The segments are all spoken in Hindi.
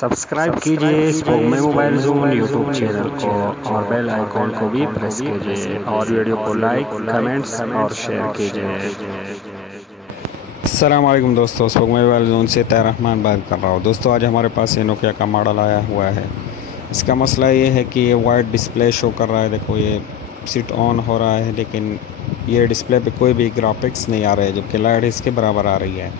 सब्सक्राइब कीजिए स्पोकमे मोबाइल ज़ोन यूट्यूब चैनल को और बेल आइकॉन को भी प्रेस कीजिए और वीडियो को लाइक, कमेंट्स और शेयर कीजिए। अस्सलाम वालेकुम दोस्तों, स्पोकमे मोबाइल ज़ोन से तैरहमान बात कर रहा हूँ। दोस्तों आज हमारे पास ये नोकिया का मॉडल आया हुआ है। इसका मसला ये है कि ये वाइट डिस्प्ले शो कर रहा है। देखो ये स्विच ऑन हो रहा है लेकिन ये डिस्प्ले पे कोई भी ग्राफिक्स नहीं आ रहा है, जबकि लाइट इसके बराबर आ रही है।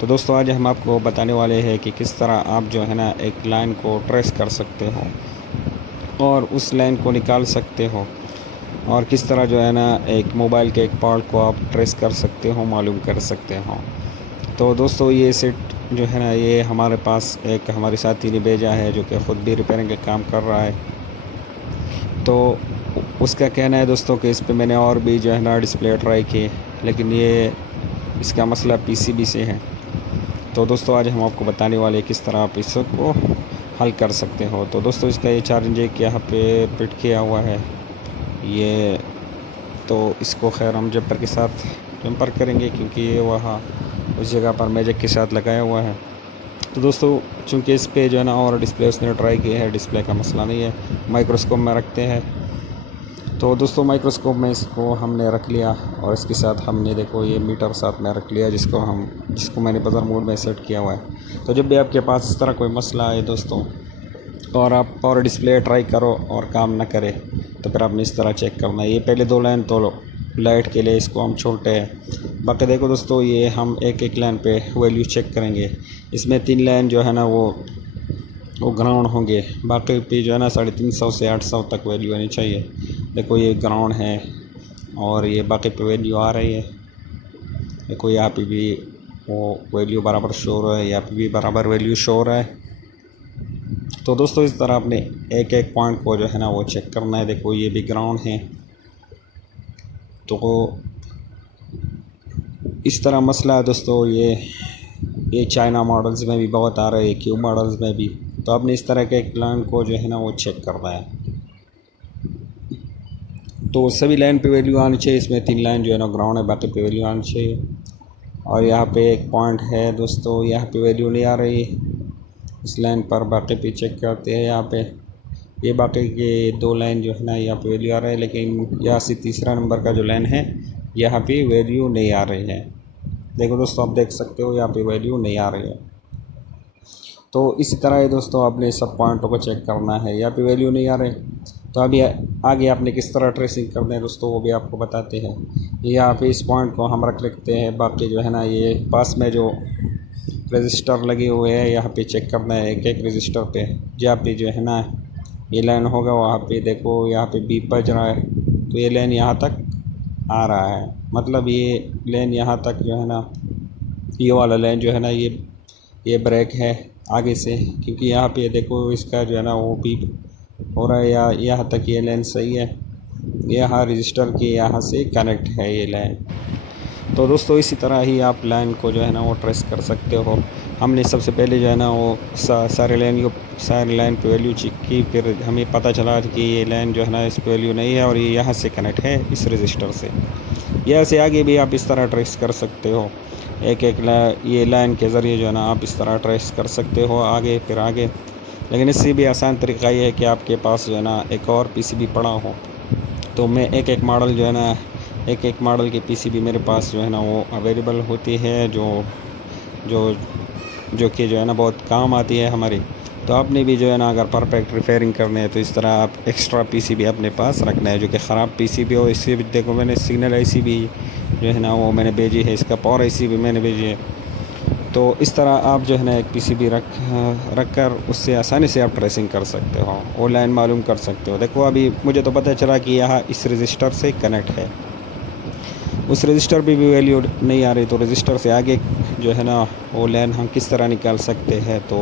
तो दोस्तों आज हम आपको बताने वाले हैं कि किस तरह आप जो है ना एक लाइन को ट्रेस कर सकते हो और उस लाइन को निकाल सकते हो, और किस तरह जो है ना एक मोबाइल के एक पार्ट को आप ट्रेस कर सकते हो, मालूम कर सकते हो। तो दोस्तों ये सेट जो है ना ये हमारे पास एक हमारे साथी ने भेजा है जो कि ख़ुद भी रिपेयरिंग का काम कर रहा है। तो उसका कहना है दोस्तों कि इस पे मैंने और भी जो है ना डिस्प्ले ट्राई किए, लेकिन ये इसका मसला पीसीबी से है। तो दोस्तों आज हम आपको बताने वाले किस तरह आप इसको हल कर सकते हो। तो दोस्तों इसका ये चार्जिंग जैक यहाँ पे फिट किया हुआ है ये, तो इसको खैर हम जम्पर के साथ जम्पर करेंगे क्योंकि ये वहाँ उस जगह पर मैजिक के साथ लगाया हुआ है। तो दोस्तों चूँकि इस पे जो है ना और डिस्प्ले उसने ट्राई किया है, डिस्प्ले का मसला नहीं है, माइक्रोस्कोप में रखते हैं। तो दोस्तों माइक्रोस्कोप में इसको हमने रख लिया और इसके साथ हमने देखो ये मीटर साथ में रख लिया जिसको मैंने बज़र मोड में सेट किया हुआ है। तो जब भी आपके पास इस तरह कोई मसला आए दोस्तों और आप और डिस्प्ले ट्राई करो और काम ना करे, तो फिर आपने इस तरह चेक करना है। ये पहले दो लाइन तो लाइट के लिए इसको हम छोड़ते हैं। बाकी देखो दोस्तों ये हम एक एक लाइन पे वैल्यू चेक करेंगे। इसमें 3 लाइन जो है ना वो ग्राउंड होंगे, बाकी पे जो है ना 350 से 800 तक वैल्यू आनी चाहिए। देखो ये ग्राउंड है और ये बाकी पे वैल्यू आ रही है। देखो यहाँ पे भी वो वैल्यू बराबर शो हो रहा है, यहाँ पे भी बराबर वैल्यू शो हो रहा है। तो दोस्तों इस तरह आपने एक एक पॉइंट को जो है ना वो चेक करना है। देखो ये भी ग्राउंड है, तो इस तरह मसला है दोस्तों। ये चाइना मॉडल्स में भी बहुत आ रहे हैं, क्यू मॉडल्स में भी। तो आपने इस तरह के एक लाइन को जो है ना वो चेक करना है। तो सभी लाइन पे वैल्यू आनी चाहिए। इसमें 3 लाइन जो है ना ग्राउंड है, बाकी पे वैल्यू आनी चाहिए। और यहाँ पे एक पॉइंट है दोस्तों, यहाँ पे वैल्यू नहीं आ रही इस लाइन पर, बाकी पे चेक करते हैं। यहाँ पे ये बाकी के 2 लाइन जो है ना यहाँ पे वैल्यू आ रहा है, लेकिन यहाँ से तीसरा नंबर का जो लाइन है यहाँ पे वैल्यू नहीं आ रही है। देखो दोस्तों आप देख सकते हो यहाँ पे वैल्यू नहीं आ रही है। तो इसी तरह है दोस्तों आपने सब पॉइंटों को चेक करना है। यहाँ पे वैल्यू नहीं आ रही, तो अभी आगे आपने किस तरह ट्रेसिंग करना है दोस्तों वो भी आपको बताते हैं। यहाँ पे इस पॉइंट को हम रख लेते हैं। बाकी जो है ना ये पास में जो रजिस्टर लगे हुए हैं यहाँ पे चेक करना है एक एक रजिस्टर पे। जहाँ पे जो है ना ये लाइन होगा वहाँ पे देखो यहाँ पे बीप बज रहा है, तो ये लाइन यहाँ तक आ रहा है। मतलब ये लाइन यहाँ तक जो है ना ये वाला लाइन जो है ना ये ब्रेक है आगे से, क्योंकि यहाँ पे देखो इसका जो है ना वो बीप हो रहा है। या यहाँ तक ये लाइन सही है, यहाँ रजिस्टर के यहाँ से कनेक्ट है ये लाइन। तो दोस्तों इसी तरह ही आप लाइन को जो है ना वो ट्रेस कर सकते हो। हमने सबसे पहले जो है ना वो सारे लाइन पे वैल्यू चेक की, फिर हमें पता चला कि ये लाइन जो है ना इस पे वैल्यू नहीं है और ये यहाँ से कनेक्ट है इस रजिस्टर से। यहाँ से आगे भी आप इस तरह ट्रेस कर सकते हो। एक एक ये लाइन के ज़रिए जो है ना आप इस तरह ट्रेस कर सकते हो आगे फिर आगे। लेकिन इससे भी आसान तरीका ये है कि आपके पास जो है ना एक और पीसीबी पड़ा हो। तो मैं एक एक मॉडल जो है ना एक एक मॉडल की पीसीबी मेरे पास जो है ना वो अवेलेबल होती है, जो कि जो है ना बहुत काम आती है हमारी। तो आपने भी जो है ना अगर परफेक्ट रिपेयरिंग करने है तो इस तरह आप एक्स्ट्रा पीसीबी अपने पास रखना है जो कि ख़राब पीसीबी हो। इससे भी देखो मैंने सिग्नल आईसी भी जो है ना वो मैंने भेजी है, इसका पावर आईसी भी मैंने भेजी है। तो इस तरह आप जो है ना एक पीसीबी रख कर उससे आसानी से आप ट्रेसिंग कर सकते हो, ऑनलाइन मालूम कर सकते हो। देखो अभी मुझे तो पता चला कि यहाँ इस रजिस्टर से कनेक्ट है, उस रजिस्टर पे भी वैल्यू नहीं आ रही। तो रजिस्टर से आगे जो है ना वो लाइन हम किस तरह निकाल सकते हैं। तो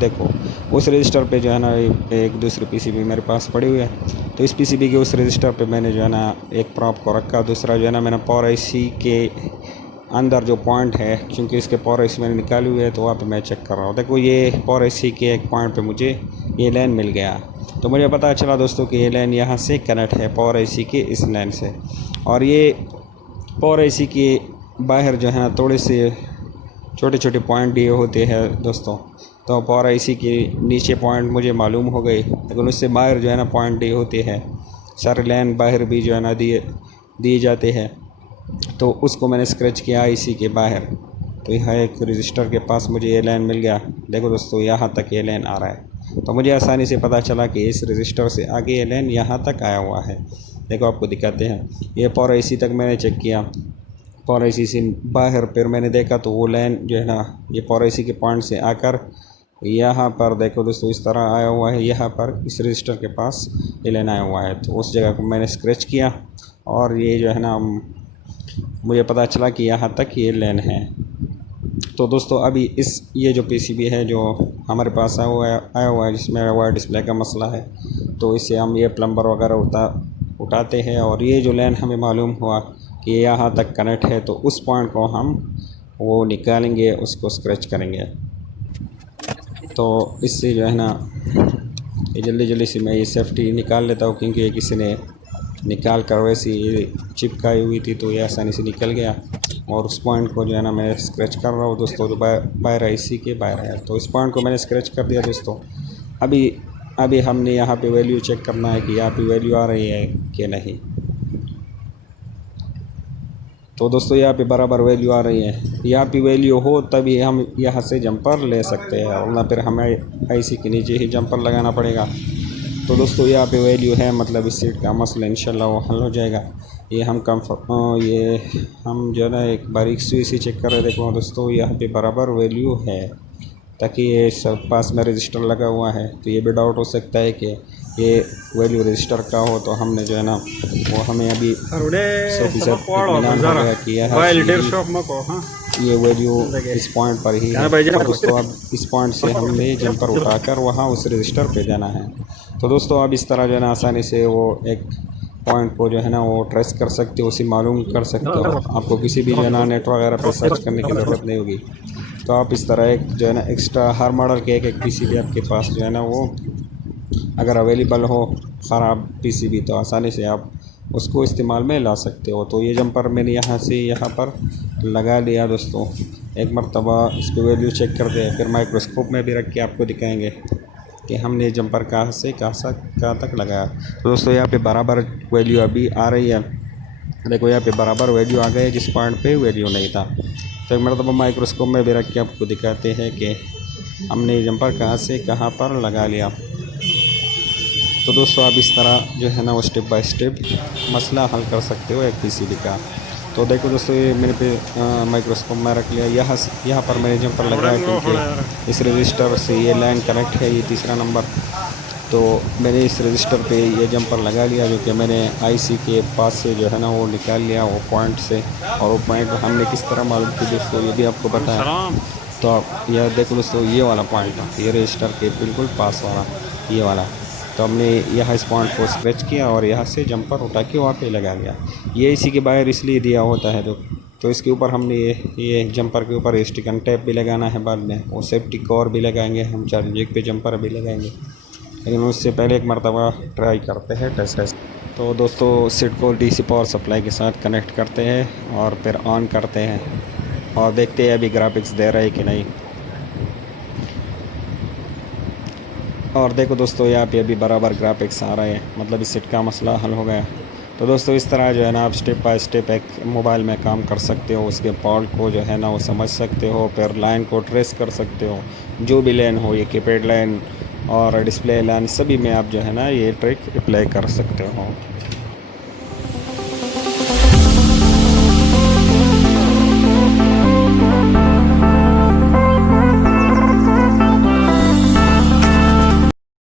देखो उस रजिस्टर पे जो है ना एक दूसरी पीसीबी मेरे पास पड़ी हुई है, तो इस पीसीबी के उस रजिस्टर पे मैंने जो है ना एक प्रॉप को रखा। दूसरा जो है ना मैंने पावर आईसी के अंदर जो पॉइंट है, क्योंकि इसके पावर आईसी मैंने निकाली हुई है तो वहाँ पे मैं चेक कर रहा हूँ। देखो ये पावर आईसी के एक पॉइंट पे मुझे ये लाइन मिल गया। तो मुझे पता चला दोस्तों कि ये लाइन यहाँ से कनेक्ट है पावर आईसी के इस लाइन से। और ये पावर आईसी के बाहर जो है ना थोड़े से छोटे छोटे पॉइंट दिए होते हैं दोस्तों। तो पावर IC के नीचे पॉइंट मुझे मालूम हो गई, लेकिन उससे बाहर जो है ना पॉइंट डी होते हैं, सारे लाइन बाहर भी जो है ना दिए जाते हैं। तो उसको मैंने स्क्रैच किया IC के बाहर, तो यहाँ एक रजिस्टर के पास मुझे ये लाइन मिल गया। देखो दोस्तों यहाँ तक ये लाइन आ रहा है, तो मुझे आसानी से पता चला कि इस रजिस्टर से आगे ये लाइन यहाँ तक आया हुआ है। देखो आपको दिखाते हैं, ये पावर IC तक मैंने चेक किया, पावर IC से बाहर फिर मैंने देखा तो वो लाइन जो है ना ये पावर IC के पॉइंट से आकर यहाँ पर देखो दोस्तों इस तरह आया हुआ है, यहाँ पर इस रजिस्टर के पास ये लाइन आया हुआ है। तो उस जगह को मैंने स्क्रैच किया और ये जो है ना मुझे पता चला कि यहाँ तक ये लाइन है। तो दोस्तों अभी ये जो PCB है जो हमारे पास आया हुआ है जिसमें वायर डिस्प्ले का मसला है, तो इससे हम ये प्लम्बर वगैरह उठाते हैं और ये जो लाइन हमें मालूम हुआ कि यहाँ तक कनेक्ट है, तो उस पॉइंट को हम वो निकालेंगे, उसको स्क्रैच करेंगे। तो इससे जो है ना ये जल्दी से मैं ये सेफ्टी निकाल लेता हूँ, क्योंकि ये किसी ने निकाल कर वैसी चिपकाई हुई थी, तो ये आसानी से निकल गया। और उस पॉइंट को जो है ना मैं स्क्रैच कर रहा हूँ दोस्तों, जो बाहर IC के बाहर है। तो इस पॉइंट को मैंने स्क्रैच कर दिया दोस्तों। अभी हमने यहाँ पे वैल्यू चेक करना है कि यहाँ पे वैल्यू आ रही है कि नहीं। तो दोस्तों यहाँ पे बराबर वैल्यू आ रही है, यहाँ पे वैल्यू हो तभी हम यहाँ से जंपर ले सकते हैं, वरना फिर हमें IC के नीचे ही जंपर लगाना पड़ेगा। तो दोस्तों यहाँ पे वैल्यू है, मतलब इस सीट का मसला इंशाल्लाह वो हल हो जाएगा। ये हम जो है ना एक बारीक सुई से चेक कर रहे, देखो दोस्तों यहाँ पे बराबर वैल्यू है, ताकि ये सब पास में रजिस्टर लगा हुआ है। तो ये भी डाउट हो सकता है कि ये वैल्यू रजिस्टर का हो, तो हमने जो है ना वो हमें अभी 100% इत्मीनान हो गया कि ये वैल्यू इस पॉइंट पर ही है। तो दोस्तों अब इस पॉइंट से हमने जंपर उठाकर वहाँ उस रजिस्टर पे जाना है। तो दोस्तों अब इस तरह जो है ना आसानी से वो एक पॉइंट को जो है ना वो ट्रेस कर सकते हो, उसे मालूम कर सकते हो। आपको किसी भी जो है ना नेट वगैरह पर सर्च करने की ज़रूरत नहीं होगी। तो आप इस तरह एक जो है ना एक्स्ट्रा हर मॉडल के एक PCB आपके पास जो है ना वो अगर अवेलेबल हो ख़राब PCB, तो आसानी से आप उसको इस्तेमाल में ला सकते हो। तो ये जंपर मैंने यहाँ से यहाँ पर लगा लिया दोस्तों। एक मरतबा इसको वैल्यू चेक करते हैं, फिर माइक्रोस्कोप में भी रख के आपको दिखाएंगे कि हमने जंपर कहाँ से कहाँ तक लगाया। तो दोस्तों यहाँ पे बराबर वैल्यू अभी आ रही है, देखो यहाँ पे बराबर वैल्यू आ गई जिस पॉइंट पे वैल्यू नहीं था। तो एक मरतबा माइक्रोस्कोप में भी रख के आपको दिखाते हैं कि हमने जंपर कहाँ से कहाँ पर लगा लिया। तो दोस्तों आप इस तरह जो है ना वो स्टेप बाय स्टेप मसला हल कर सकते हो एक PCB का। तो देखो दोस्तों ये मैंने पे माइक्रोस्कोप में रख लिया, यहाँ पर मैंने जंपर लगाया, क्योंकि इस रजिस्टर से ये लाइन कनेक्ट है, ये तीसरा नंबर। तो मैंने इस रजिस्टर पे ये जंपर लगा लिया, जो कि मैंने IC के पास से जो है ना वो निकाल लिया वो पॉइंट से। और वो पॉइंट हमने किस तरह मालूम की दोस्तों ये भी आपको बताया। तो आप यह देखो दोस्तों ये वाला पॉइंट है, ये रजिस्टर के बिल्कुल पास वाला ये वाला। तो हमने यहाँ इस पॉइंट को स्क्रैच किया और यहाँ से जंपर उठा के वहाँ पे लगा लिया। ये इसी के बाहर इसलिए दिया होता है तो इसके ऊपर हमने ये जंपर के ऊपर स्टिकन टेप भी लगाना है, बाद में वो सेफ्टी कवर भी लगाएंगे हम, चार्जिंग पे जंपर भी लगाएंगे। लेकिन उससे पहले एक मरतबा ट्राई करते हैं टेस्ट। तो दोस्तों सीट को DC पावर सप्लाई के साथ कनेक्ट करते हैं और फिर ऑन करते हैं और देखते हैं अभी ग्राफिक्स दे रहा है कि नहीं। और देखो दोस्तों यहाँ पे अभी बराबर ग्राफिक्स आ रहे हैं, मतलब इस सेट का मसला हल हो गया। तो दोस्तों इस तरह जो है ना आप स्टेप बाय स्टेप एक मोबाइल में काम कर सकते हो, उसके फॉल्ट को जो है ना वो समझ सकते हो, फिर लाइन को ट्रेस कर सकते हो। जो भी लाइन हो, ये कीपैड लाइन और डिस्प्ले लाइन, सभी में आप जो है ना ये ट्रिक अप्लाई कर सकते हो।